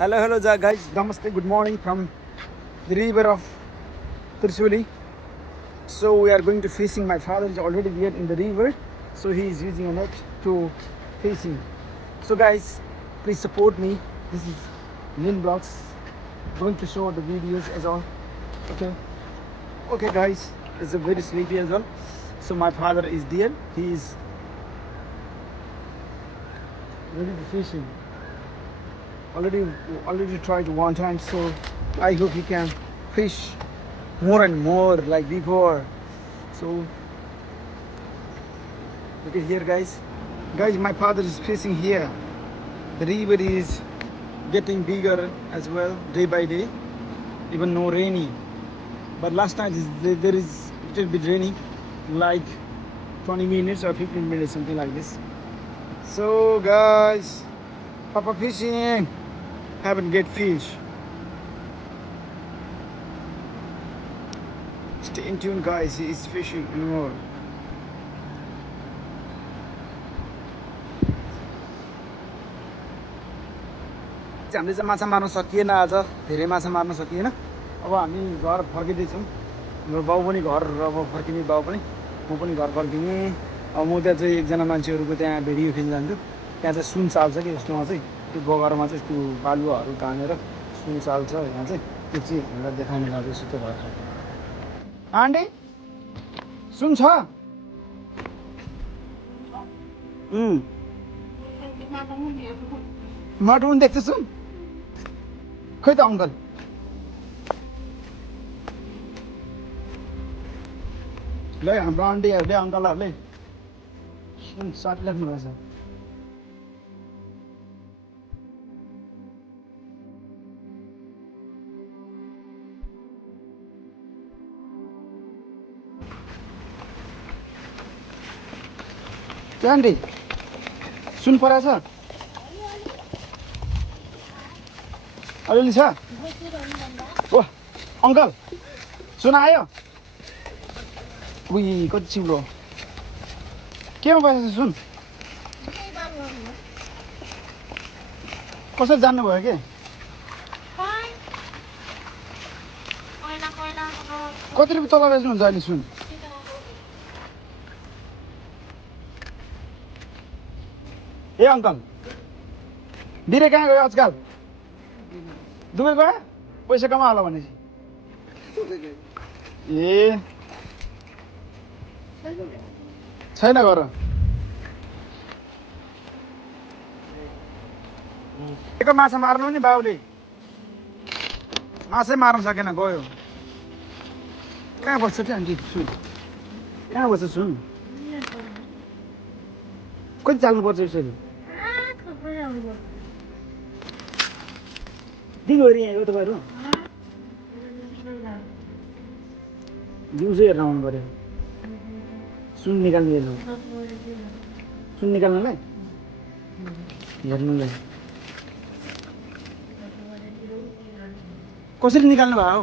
Hello, guys. Namaste. Good morning from the river of Trishuli. So we are going to fishing. My father is already there in the river, so he is using a net to fishing. So guys, please support me. This is Lin Vlogs. Going to show the videos as well. Okay, guys. It's a very sleepy as well. So my father is there. He is ready to fishing. Already tried one time, so I hope he can fish more and more like before. So look at here, guys, my father is fishing here. The river is getting bigger as well day by day, even no rainy, but last night there is a little bit rainy, like 20 minutes or 15 minutes, something like this. So guys, Papa fishing, haven't get fish. Stay in tune, guys. He is fishing more. हामीले चाहिँ माछा मार्न सकिएन आज, धेरै माछा मार्न सकिएन। अब हामी घर फर्किँदैछौँ। हाम्रो बाउ पनि घर अब फर्किने, बाउ पनि म पनि घर फर्किने। अब म त्यहाँ चाहिँ एकजना मान्छेहरूको त्यहाँ भिडियो खिच्न जान्छु। त्यहाँ चाहिँ सुन साल छ कि यस्तोमा चाहिँ, त्यो बगरमा चाहिँ त्यो बालुवाहरू तानेर सुन साल छ यहाँ चाहिँ, त्यो चाहिँ हामीलाई देखाउन जाँदैछु त्यो घर। आन्टी सुन छ? माटो पनि देख्छ सुन? खै त अङ्कल? ल हाम्रो आन्टीहरूले, अङ्कलहरूले सुन साटिराख्नु भएको छ। आन्टी सुन परेको छ? अलिअलि छ? ओ अङ्कल सुन आयो? उही कति चिप्लो, केमा पैसा छ सुन? कसरी जान्नुभयो के? कति रुपियाँ तल बेच्नुहुन्छ अहिले सुन? ए अङ्कल बिरे कहाँ गयो आजकल? दुबई गयो? पैसा कमा होला भनेपछि? ए छैन घर। एक माछा मार्नु नि बाउले, माछै मार्न सकेन, गयो। कहाँ बस्छ त्यो आन्टी सुन? कहाँ बस्छ सुन? कति चाल्नुपर्छ यसरी? दिनभरि यहाँ हो तपाईँहरू? दिउँसो हेर्न आउनु पर्यो सुन निकाल्नु, हेर्नु सुन निकाल्नुलाई, हेर्नुलाई। कसरी निकाल्नु भयो?